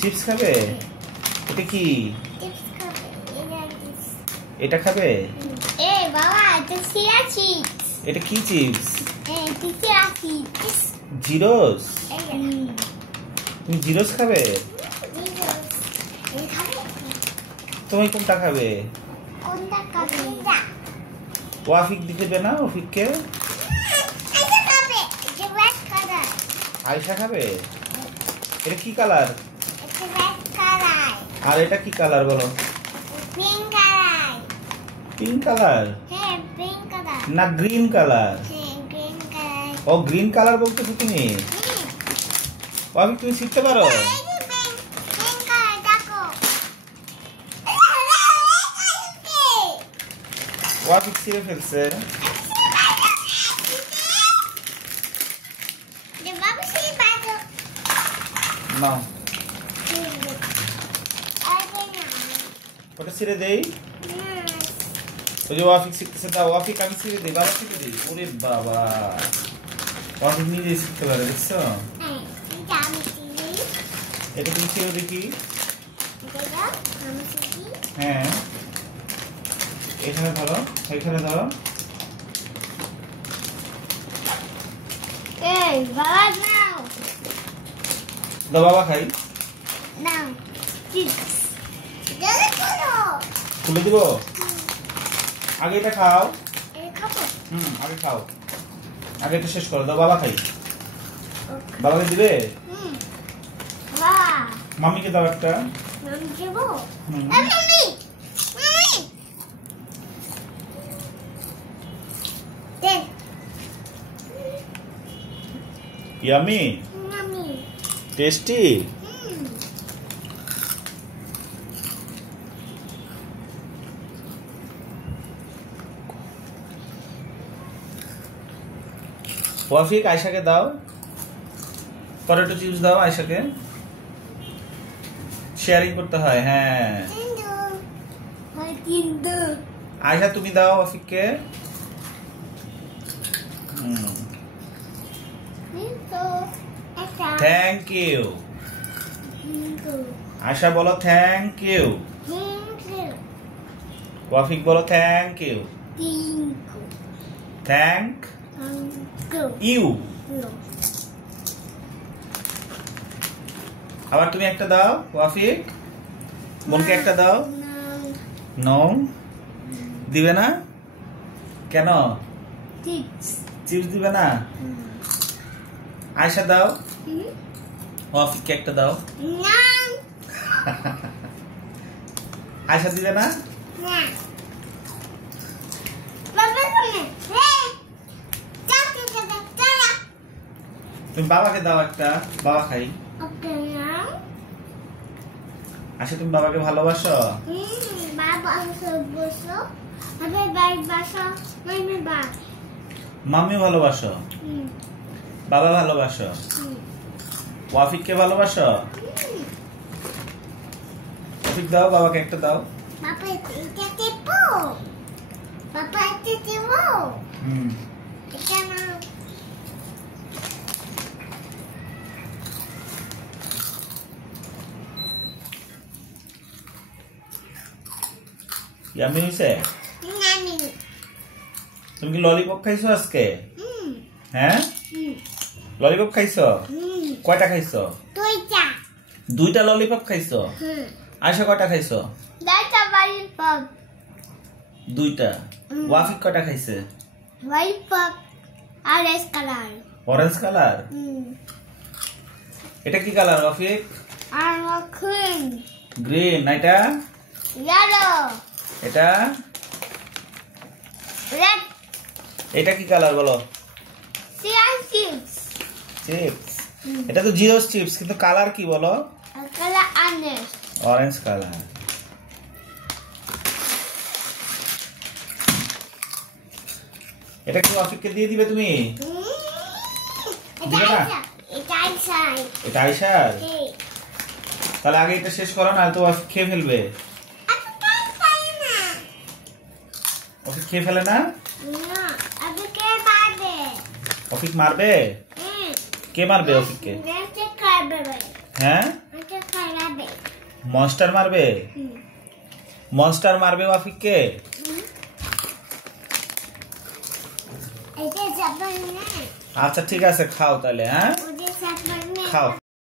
Chips খাবে? এটা কি? চিপস খাবে। এটা খাবে? এই বাবা, এটা সিরা চিপস। এটা কি চিপস? এই সিরা চিপস। জিরোস? এই তুমি জিরোস খাবে? জিরোস। এই খাবে? তুমি কোনটা খাবে? কোনটা খাবে? ওয়াফিক দিতে না? ওয়াফিককে এটা খাবে। এটা রেড কালার। আয়শা খাবে? এটা কি কালার? এটা রেড কালার। আর এটা কি কালার বলো? Pink colour. পিঙ্ক কালার হ্যাঁ, পিঙ্ক কালার। না গ্রিন কালার? হ্যাঁ, গ্রিন কালার। ও গ্রিন কালার বলতেছো তুমি? ওয়াফিক তুমি শিখতে পারো? পিঙ্ক কালার দেখো। ওয়াফিক ছিঁড়ে ফেলছে। না ওটা ছিঁড়ে দেই। ওই যে ওয়াফিক শিখতেছে, দাও ওয়াফিক আমি ছিঁড়ে দিই, বাবা ছিঁড়ে দিই। ওরে বাবা, ওয়াফিক নিজেই শিখতে পারে, দেখছো? এটা তুমি ছিঁড়ে দেখি। হ্যাঁ, এখানে ধরো, এখানে ধরো। বাবা নাও দাও বাবা খাই। নাও খুলে দিব? আগে এটা খাও। খাবো। আগে খাও, আগে এটা শেষ করো, দাও বাবা খাই। বাবাকে দিবে? বাবা মাম্মিকে দাও একটা। নাম দেবো। হুম। মাম্মি মাম্মি দে। Yummy, mummy tasty. ওয়াফিক আয়শাকে দাও, পটেটো চিপস দাও আয়শাকে। শেয়ারিং করতে হয়। হ্যাঁ, কিন্তু আয়শা তুমি দাও ওয়াফিককে। Thank you. আয়শা বলো থ্যাংক ইউ। ওয়াফিক বলো থ্যাংক ইউ। Thank you. আবার তুমি একটা দাও ওয়াফিক, বোনকে একটা দাও। নো, দিবে না কেন? চিপস দিবে না? আয়শা দাও, ওয়াফিককে একটা দাও। আয়শা দিবে না? তুমি বাবাকে দাও একটা, বাবা খাই। আচ্ছা, তুমি বাবাকে ভালোবাসো? মাম্মি ভালোবাসো? বাবা ভালোবাসো? ওয়াফিককে ভালোবাসো? ওয়াফিক দাও, বাবাকে একটা দাও। ইয়ামি হইছে? তুমি কি ললিপপ খাইছো আজকে? হ্যাঁ, ললিপপ খাইছো? কয়টা খাইছো? দুইটা ললিপপ খাইছো? আয়শা কয়টা খাইছো? দুইটা। ওয়াফিক কয়টা খাইছে? Orange colour. এটা কি কালার ওয়াফিক? গ্রিন। এটা এটা এটা কি কালার বলো? চিপস। এটা তো জিরোস চিপস, কিন্তু কালার কি বলো? Orange colour. এটা কি ওয়াফিককে দিয়ে দিবে তুমি? দিবে না? এটা আয়শার। তাহলে আগে এটা শেষ করো, না তো ওয়াফিক খেয়ে ফেলবে। ওকে খেয়ে ফেলে না? ওফিক মারবে? কে মারবে ওফিককে? হ্যাঁ, মনস্টার মারবে? মনস্টার মারবে ওয়াফিককে? আচ্ছা ঠিক আছে, খাও তাহলে। হ্যাঁ, খাও।